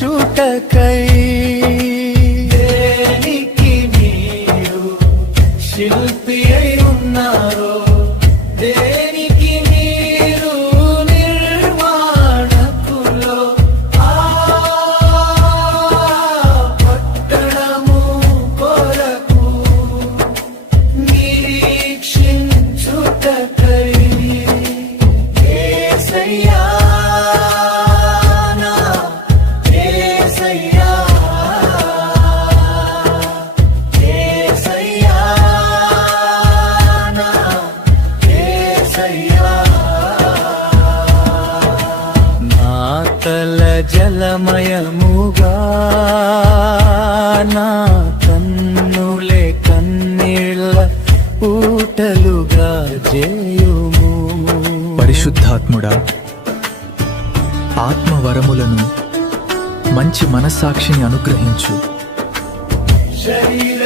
రక్షించుటకై దేనికి మీరు శిల్పి అయి ఉన్నారో, దేనికి మీరు నిర్మాణకులో, ఆ పట్టణము కొరకు నిరీక్షించుటకై యేసయ్యా నా యేసయ్యా, యేసయ్యా నా యేసయ్యా. నా తల జలమయముగా, నా కన్నులే కన్నీళ్ళ ఊటలుగా చేయుము. పరిశుద్ధాత్ముడా, ఆత్మవరములను మంచి మనస్సాక్షిని అనుగ్రహించు. శరీర